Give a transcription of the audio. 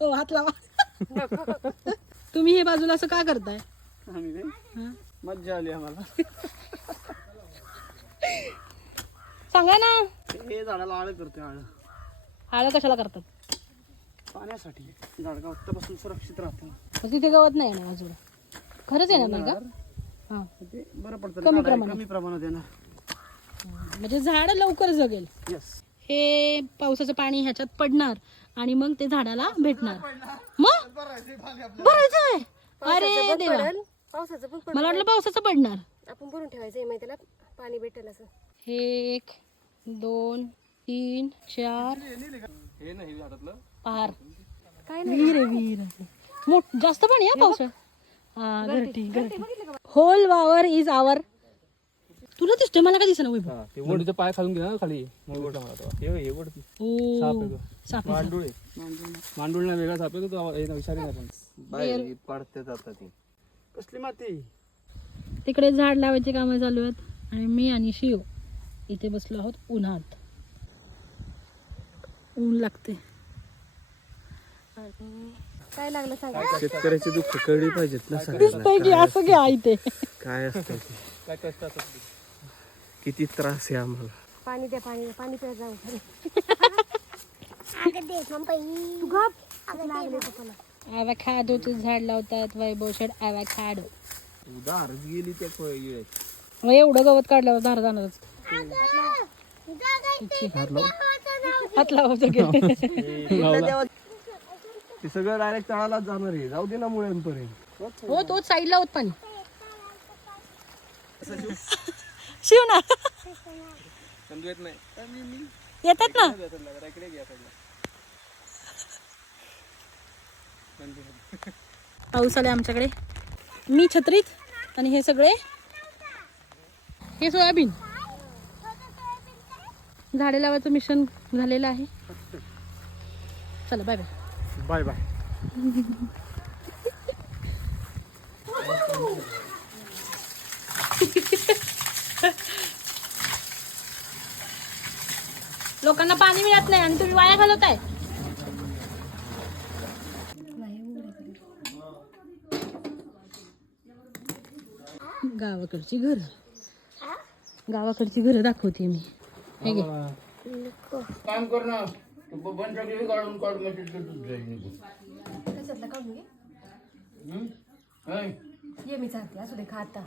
हो हात लावा. तुम्ही हे बाजूला असं का करताय? आम्ही मज्जा आली आम्हाला. सांगा ना. हे झाडाला आळ करते. आळं कशाला करतात? पाण्यासाठी. झाड गवतापासून सुरक्षित राहतं. मग तिथे गवत नाही ना बाजूला. खरंच येणार नाही का? हा ते बरं पडतं. कमी कमी प्रमाणात येणार. म्हणजे झाड लवकर जगेल. यस. हे पावसाचं पाणी ह्याच्यात पडणार आणि मग ते झाडाला भेटणार. मग भरायचंय. अरे देवा, पावसाचं पण मला वाटलं पावसाचं पडणार. आपण भरून ठेवायचं मग त्याला पाणी भेटेल असं. 1 2 3 4 हे नाही झाडातलं. पार काय नाही. विहीर आहे विहीर. जास्त पाणी आहे पावसाळ्यात. हा घरटी. होल वावर इज आवर. तुला दिसतोय मला का दिसना वैभव? ते वडीचं पाय खालून गेला ना खाली. मग हे वड ओ साप. मांडूळ आहे. मांडूळ ना वेगळा साप आहे तो. विचारे नाही पण बाहेर पडते जातात ती. कसली माती. तिकडे झाड लावायची कामं चालू आहेत आणि मी आणि शिव इथे बसलो आहोत उन्हात. ऊन लागते. काय लागलं सांगा. शेतकऱ्याची दुःख कळली पाहिजेत ना. दिसतंय की असं घ्या इथे. काय असतं काय कष्ट असतात. किती त्रास आहे आम्हाला. पाणी द्या पाणी प्या जाऊ. ॲव्हॅकॅडोचं झाड लावतात वैभव शेठ. ॲव्हॅकॅडो दारच गेली त्या येळेत. मग एवढं गवत काढल्यावर धार जाणारच. हात लावायचं गेले. ते सगळं डायरेक्ट तळालाच जाणार आहे. जाऊ दे ना मुळ्यांपर्यंत. हो तोच साईडला होत पाणी. शिव ना समजू येत नाही. येतात ना. पाऊस आलाय आमच्याकडे. मी छत्रीत आणि हे सगळे हे सोयाबीन. झाडे लावायचं मिशन झालेलं आहे. चला बाय बाय. Bye bye. लोकांना पाणी मिळत नाही आणि तुम्ही वाया घालवताय. गावाकडची घर दाखवते मी. हे घे. काम कर ना. बनशाकली काढून काढ म्हणजे ये मी चालते असू दे खा आता.